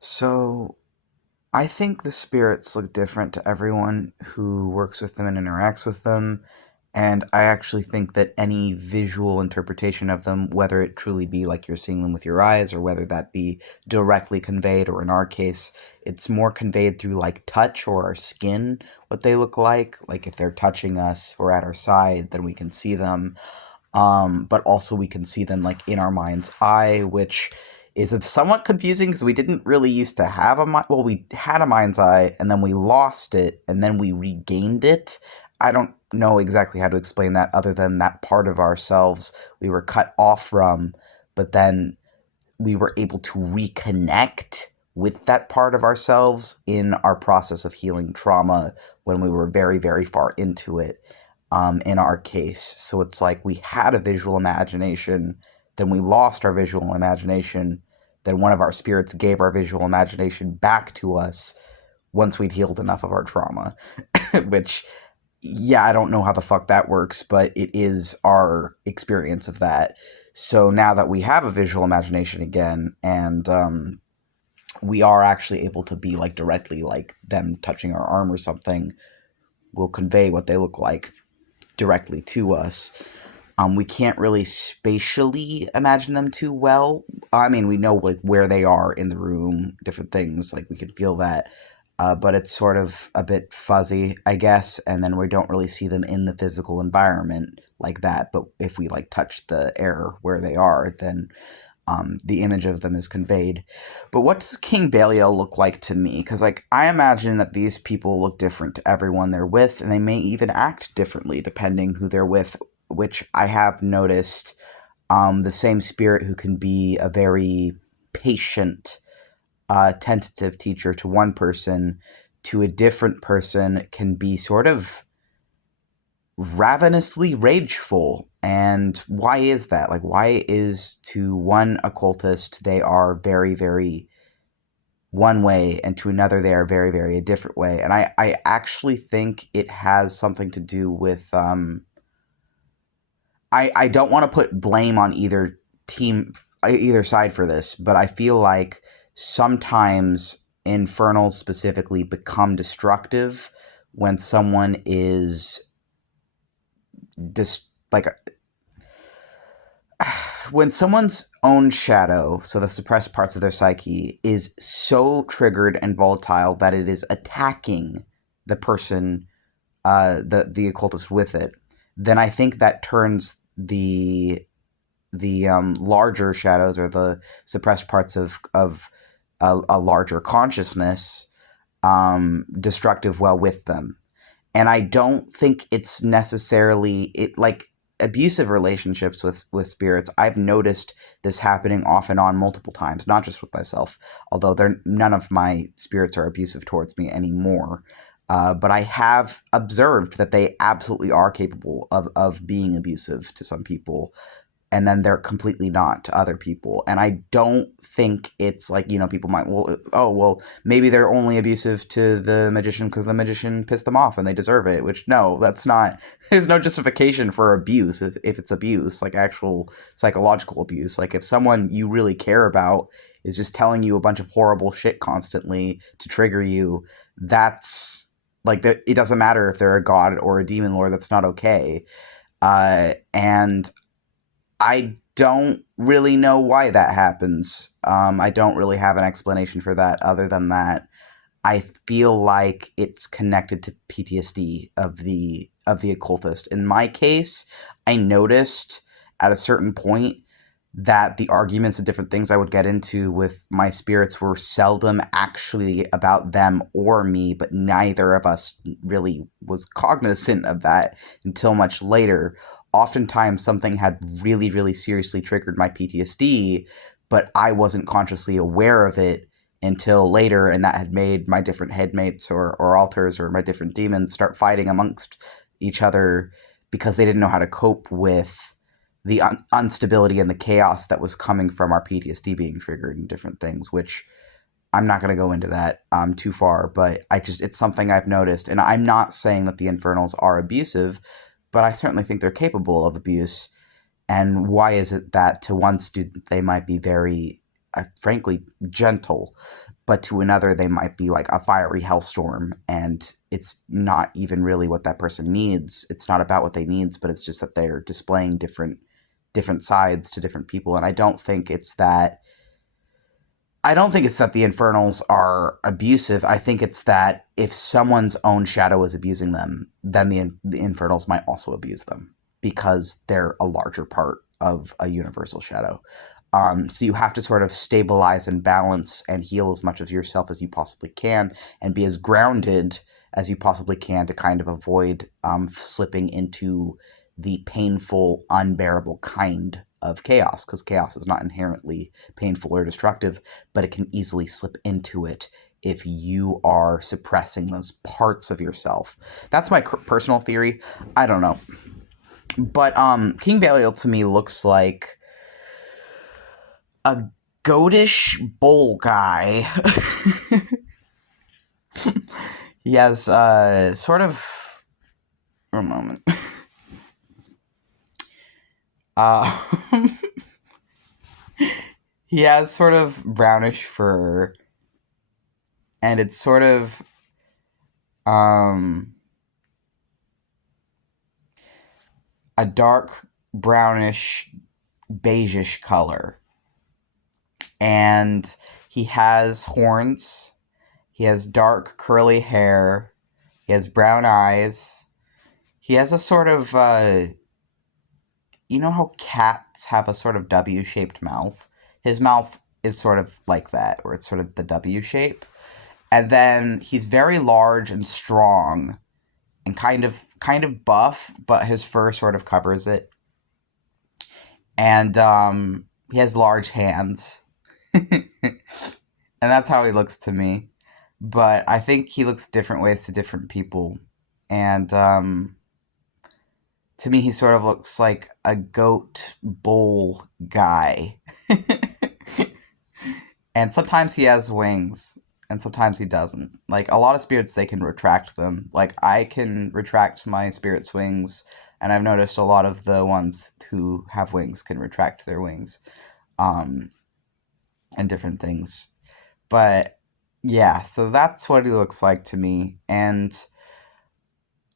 So I think the spirits look different to everyone who works with them and interacts with them. And I actually think that any visual interpretation of them, whether it truly be like you're seeing them with your eyes or whether that be directly conveyed, or in our case, it's more conveyed through like touch or our skin, what they look like. Like if they're touching us or at our side, then we can see them. But also we can see them like in our mind's eye, which is somewhat confusing because we didn't really used to have well, we had a mind's eye and then we lost it and then we regained it. I don't know exactly how to explain that other than that part of ourselves we were cut off from, but then we were able to reconnect with that part of ourselves in our process of healing trauma when we were very, very far into it, in our case. So it's like we had a visual imagination, then we lost our visual imagination, then one of our spirits gave our visual imagination back to us once we'd healed enough of our trauma. Which, yeah, I don't know how the fuck that works, but it is our experience of that. So now that we have a visual imagination again, and we are actually able to be like directly like them touching our arm or something, will convey what they look like directly to us. We can't really spatially imagine them too well. I mean, we know like where they are in the room, different things, like we can feel that. But it's sort of a bit fuzzy, I guess, and then we don't really see them in the physical environment like that. But if we like touch the air where they are, then the image of them is conveyed. But what does King Balial look like to me? Because like I imagine that these people look different to everyone they're with, and they may even act differently depending who they're with. Which I have noticed, the same spirit who can be a very patient, tentative teacher to one person, to a different person can be sort of ravenously rageful. And why is that? Like, why is to one occultist they are very, very one way, and to another they are very, very a different way? And I actually think it has something to do with. I don't want to put blame on either team, either side for this, but I feel like sometimes infernals specifically become destructive when someone is like when someone's own shadow, so the suppressed parts of their psyche, is so triggered and volatile that it is attacking the person, the occultist with it, then I think that turns the larger shadows or the suppressed parts of a larger consciousness, destructive well with them. And I don't think it's necessarily it like abusive relationships with spirits. I've noticed this happening off and on multiple times, not just with myself, although none of my spirits are abusive towards me anymore. But I have observed that they absolutely are capable of being abusive to some people, and then they're completely not to other people. And I don't think it's like, people might, well, oh, well, maybe they're only abusive to the magician because the magician pissed them off and they deserve it, which, no, that's not, there's no justification for abuse if it's abuse, like actual psychological abuse. Like if someone you really care about is just telling you a bunch of horrible shit constantly to trigger you, that's like, it doesn't matter if they're a god or a demon lord, that's not okay. And I don't really know why that happens. I don't really have an explanation for that other than that I feel like it's connected to PTSD of the occultist. In my case, I noticed at a certain point that the arguments and different things I would get into with my spirits were seldom actually about them or me, but neither of us really was cognizant of that until much later. Oftentimes, something had really, really seriously triggered my PTSD, but I wasn't consciously aware of it until later, and that had made my different headmates or alters or my different demons start fighting amongst each other because they didn't know how to cope with the instability and the chaos that was coming from our PTSD being triggered and different things, which I'm not going to go into that too far, but it's something I've noticed. And I'm not saying that the infernals are abusive, but I certainly think they're capable of abuse. And why is it that to one student they might be very, frankly, gentle, but to another they might be like a fiery hellstorm, and it's not even really what that person needs. It's not about what they needs, but it's just that they're displaying different sides to different people. And I don't think it's that the infernals are abusive. I think it's that if someone's own shadow is abusing them, then the infernals might also abuse them because they're a larger part of a universal shadow. So you have to sort of stabilize and balance and heal as much of yourself as you possibly can, and be as grounded as you possibly can to kind of avoid slipping into the painful, unbearable kind of chaos, because chaos is not inherently painful or destructive, but it can easily slip into it if you are suppressing those parts of yourself. That's my personal theory. I don't know. But King Balial to me looks like a goatish bull guy. He has sort of a moment. Uh, he has sort of brownish fur, and it's sort of a dark brownish beigeish color. And he has horns. He has dark curly hair. He has brown eyes. He has a sort of you know how cats have a sort of W-shaped mouth? His mouth is sort of like that, where it's sort of the W shape. And then he's very large and strong and kind of buff, but his fur sort of covers it. And he has large hands. And that's how he looks to me. But I think he looks different ways to different people. And to me, he sort of looks like a goat bull guy. And sometimes he has wings, and sometimes he doesn't. Like, a lot of spirits, they can retract them. Like, I can retract my spirit's wings, and I've noticed a lot of the ones who have wings can retract their wings, and different things. But, yeah, so that's what he looks like to me. And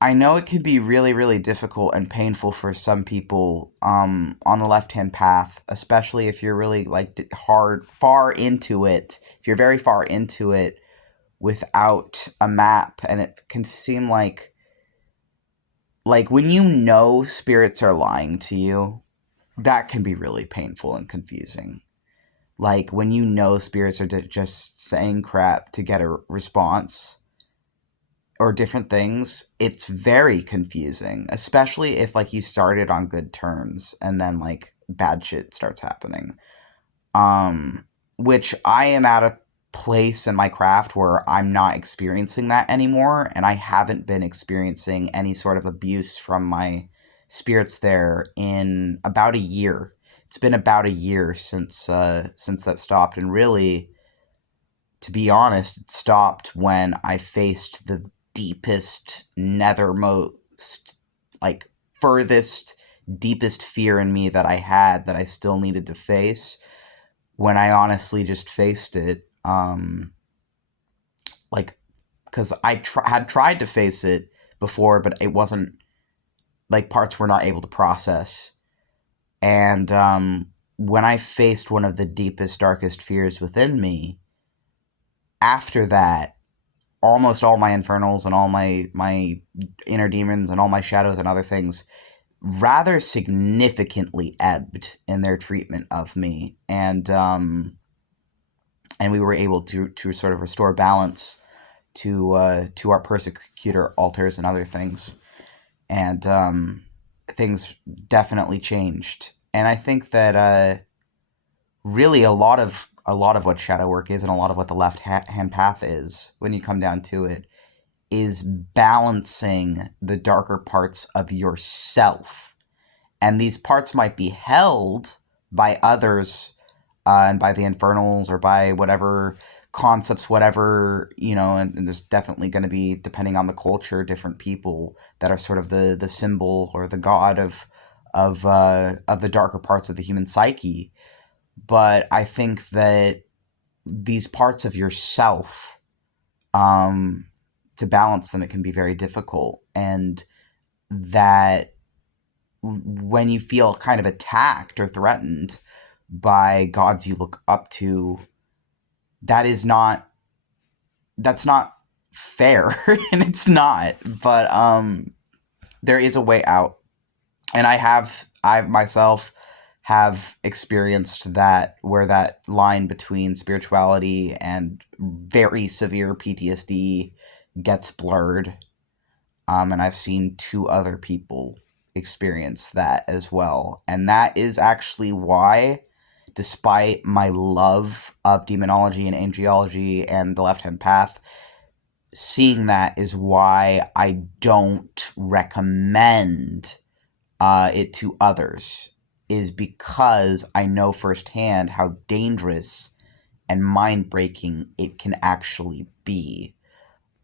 I know it can be really, really difficult and painful for some people on the left-hand path, especially if you're really like far into it. If you're very far into it without a map, and it can seem like when you know spirits are lying to you, that can be really painful and confusing. Like when you know spirits are just saying crap to get a response or different things, it's very confusing, especially if like you started on good terms and then like bad shit starts happening. Which I am at a place in my craft where I'm not experiencing that anymore, and I haven't been experiencing any sort of abuse from my spirits there in about a year. It's been about a year since that stopped, and really, to be honest, it stopped when I faced the deepest, nethermost, like furthest, deepest fear in me that I had that I still needed to face. When I honestly just faced it, like, because I had tried to face it before, but it wasn't, like, parts were not able to process. And when I faced one of the deepest, darkest fears within me, after that, almost all my infernals and all my inner demons and all my shadows and other things rather significantly ebbed in their treatment of me, and we were able to sort of restore balance to our persecutor altars and other things, and things definitely changed. And I think that really a lot of what shadow work is, and a lot of what the left hand path is, when you come down to it, is balancing the darker parts of yourself. And these parts might be held by others, and by the infernals, or by whatever concepts, whatever, and there's definitely going to be, depending on the culture, different people that are sort of the symbol or the god of the darker parts of the human psyche. But I think that these parts of yourself, um, to balance them, it can be very difficult. And that when you feel kind of attacked or threatened by gods you look up to, that is not that's not fair, and it's not. But there is a way out, and I myself have experienced that, where that line between spirituality and very severe PTSD gets blurred. And I've seen two other people experience that as well. And that is actually why, despite my love of demonology and angelology and the left hand path, seeing that is why I don't recommend it to others, is because I know firsthand how dangerous and mind breaking it can actually be.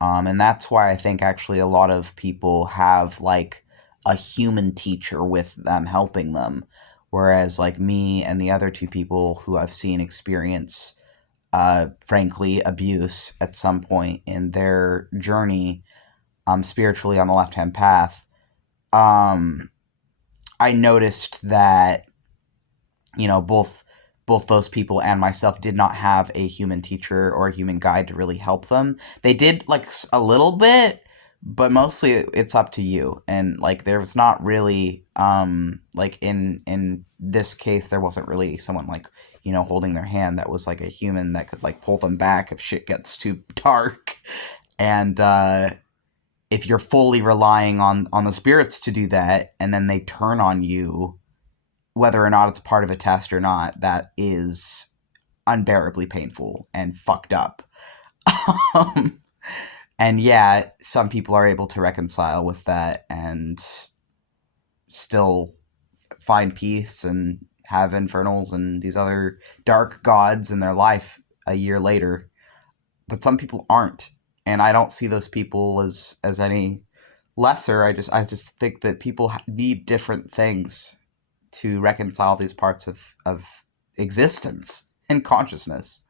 And that's why I think actually a lot of people have like a human teacher with them helping them. Whereas like me and the other two people who I've seen experience, frankly, abuse at some point in their journey, spiritually on the left hand path, I noticed that, both those people and myself did not have a human teacher or a human guide to really help them. They did like a little bit, but mostly it's up to you. And like there's not really like in this case there wasn't really someone like, holding their hand that was like a human that could like pull them back if shit gets too dark. And if you're fully relying on the spirits to do that, and then they turn on you, whether or not it's part of a test or not, that is unbearably painful and fucked up. um, and yeah, some people are able to reconcile with that and still find peace and have infernals and these other dark gods in their life a year later. But some people aren't, and I don't see those people as any lesser. I just think that people need different things to reconcile these parts of existence and consciousness.